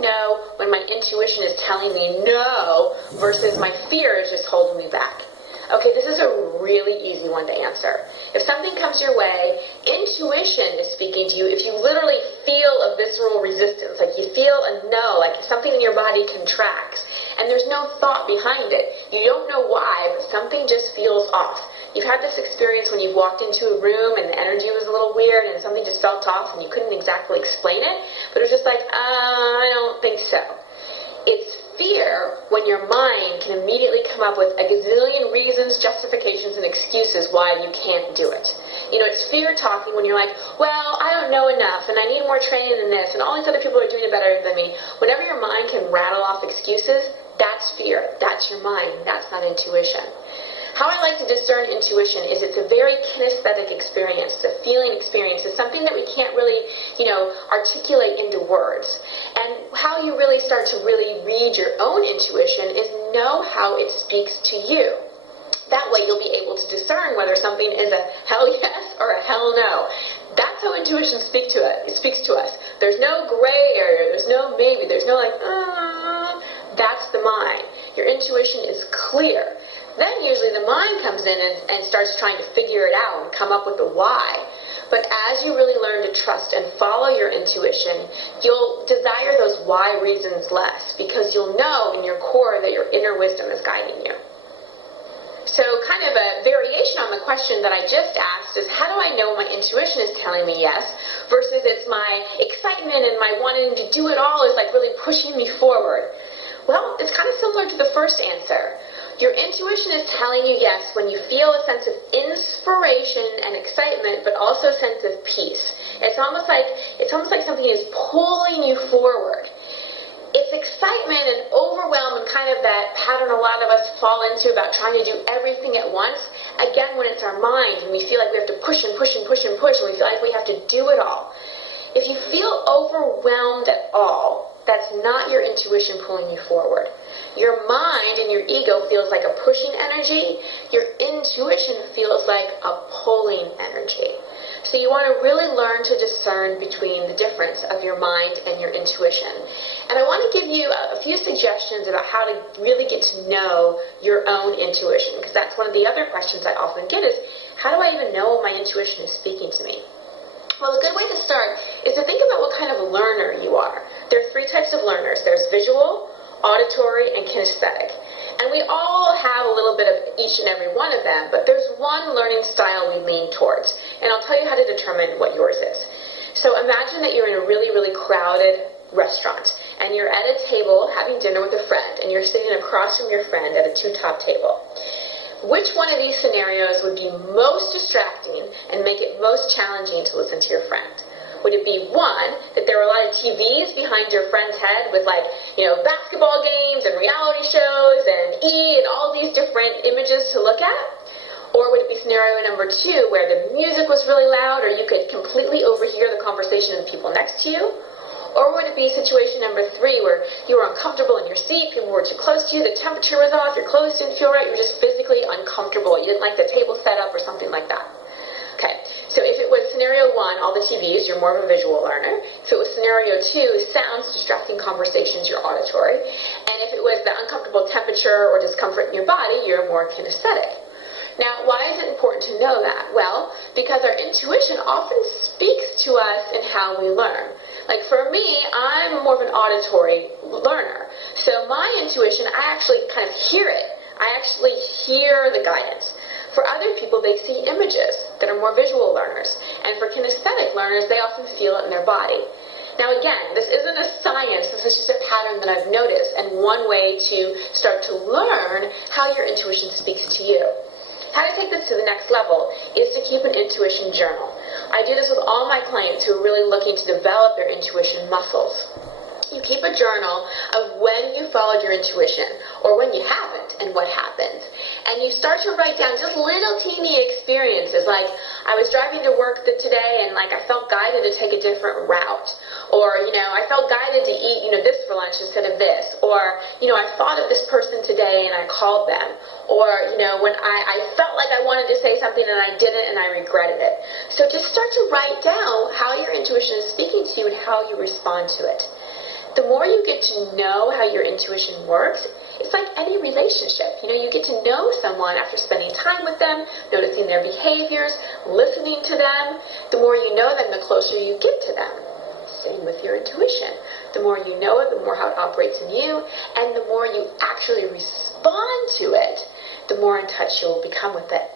know when my intuition is telling me no versus my fear is just holding me back? Okay, this is a really easy one to answer. If something comes your way, intuition is speaking to you. If you literally feel a visceral resistance, like you feel a no, like something in your body contracts, and there's no thought behind it. You don't know why, but something just feels off. You've had this experience when you've walked into a room and the energy was a little weird and something just felt off and you couldn't exactly explain it, but it was just like, I don't think so. It's fear when your mind can immediately come up with a gazillion reasons, justifications, and excuses why you can't do it. You know, it's fear talking when you're like, well, I don't know enough, and I need more training than this, and all these other people are doing it better than me. Whenever your mind can rattle off excuses, that's fear. That's your mind. That's not intuition. How I like to discern intuition is it's a very kinesthetic experience. It's a feeling experience. It's something that we can't really, articulate into words. And how you really start to really read your own intuition is know how it speaks to you. That way you'll be able to discern whether something is a hell yes or a hell no. That's how intuition speaks to us. There's no gray area. There's no maybe. There's no That's the mind. Your intuition is clear. Then usually the mind comes in and starts trying to figure it out and come up with the why. But as you really learn to trust and follow your intuition, you'll desire those why reasons less because you'll know in your core that your inner wisdom is guiding you. So kind of a variation on the question that I just asked is how do I know my intuition is telling me yes versus it's my excitement and my wanting to do it all is like really pushing me forward. Well, it's kind of similar to the first answer. Your intuition is telling you yes when you feel a sense of inspiration and excitement, but also a sense of peace. It's almost like something is pulling you forward. It's excitement and overwhelm and kind of that pattern a lot of us fall into about trying to do everything at once. Again, when it's our mind and we feel like we have to push and push and push and push and we feel like we have to do it all. If you feel overwhelmed at all, that's not your intuition pulling you forward. Your mind and your ego feels like a pushing energy. Your intuition feels like a pulling energy. So you want to really learn to discern between the difference of your mind and your intuition. And I want to give you a few suggestions about how to really get to know your own intuition, because that's one of the other questions I often get is, how do I even know my intuition is speaking to me? Well, a good way to start is to think about what kind of learner you are. There are three types of learners. There's visual, auditory, and kinesthetic. And we all have a little bit of each and every one of them, but there's one learning style we lean towards. And I'll tell you how to determine what yours is. So imagine that you're in a really, really crowded restaurant, and you're at a table having dinner with a friend, and you're sitting across from your friend at a two-top table. Which one of these scenarios would be most distracting and make it most challenging to listen to your friend? Would it be one, that there were a lot of TVs behind your friend's head with basketball games and reality shows and and all these different images to look at? Or would it be scenario number two where the music was really loud or you could completely overhear the conversation of the people next to you? Or would it be situation number three where you were uncomfortable in your seat, people were too close to you, the temperature was off, your clothes didn't feel right, you were just physically uncomfortable, you didn't like the table set up or something like that? Okay, so if it was scenario one, all the TVs, you're more of a visual learner. If it was scenario two, sounds, distracting conversations, you're auditory. And if it was the uncomfortable temperature or discomfort in your body, you're more kinesthetic. Now, why is it important to know that? Well, because our intuition often speaks to us in how we learn. Like for me, I'm more of an auditory learner. So my intuition, I actually kind of hear it. I actually hear the guidance. For other people, they see images that are more visual learners. And for kinesthetic learners, they often feel it in their body. Now again, this isn't a science, this is just a pattern that I've noticed, and one way to start to learn how your intuition speaks to you. How to take this to the next level is to keep an intuition journal. I do this with all my clients who are really looking to develop their intuition muscles. You keep a journal of when you followed your intuition, or when you haven't, and what happened. And you start to write down just little teeny experiences, like, I was driving to work today, and I felt guided to take a different route. Or, I felt guided to eat, this for lunch instead of this. Or, I thought of this person today, and I called them. Or, when I felt like I wanted to say something, and I didn't, and I regretted it. So just start to write down how your intuition is speaking to you and how you respond to it. The more you get to know how your intuition works, it's like any relationship. You get to know someone after spending time with them, noticing their behaviors, listening to them. The more you know them, the closer you get to them. Same with your intuition. The more you know it, the more how it operates in you, and the more you actually respond to it, the more in touch you'll become with it.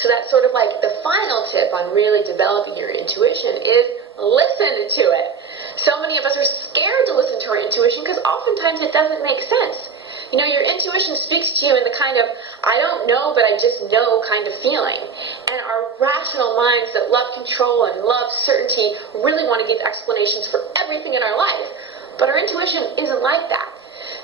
So that's sort of like the final tip on really developing your intuition is listen to it. So many of us are scared to listen to our intuition because oftentimes it doesn't make sense. Your intuition speaks to you in the kind of, I don't know, but I just know kind of feeling. And our rational minds that love control and love certainty really want to give explanations for everything in our life. But our intuition isn't like that.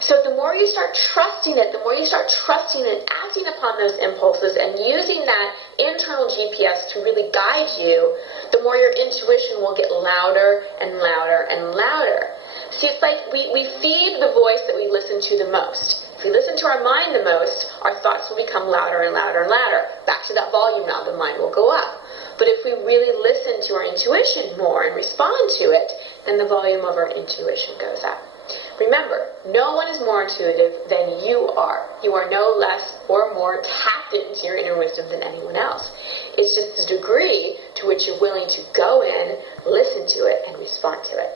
So the more you start trusting it, the more you start trusting and acting upon those impulses and using that internal GPS to really guide you, the more your intuition will get louder and louder and louder. See, it's like we feed the voice that we listen to the most. If we listen to our mind the most, our thoughts will become louder and louder and louder. Back to that volume knob, the mind will go up. But if we really listen to our intuition more and respond to it, then the volume of our intuition goes up. Remember, no one is more intuitive than you are. You are no less or more tapped into your inner wisdom than anyone else. It's just the degree to which you're willing to go in, listen to it, and respond to it.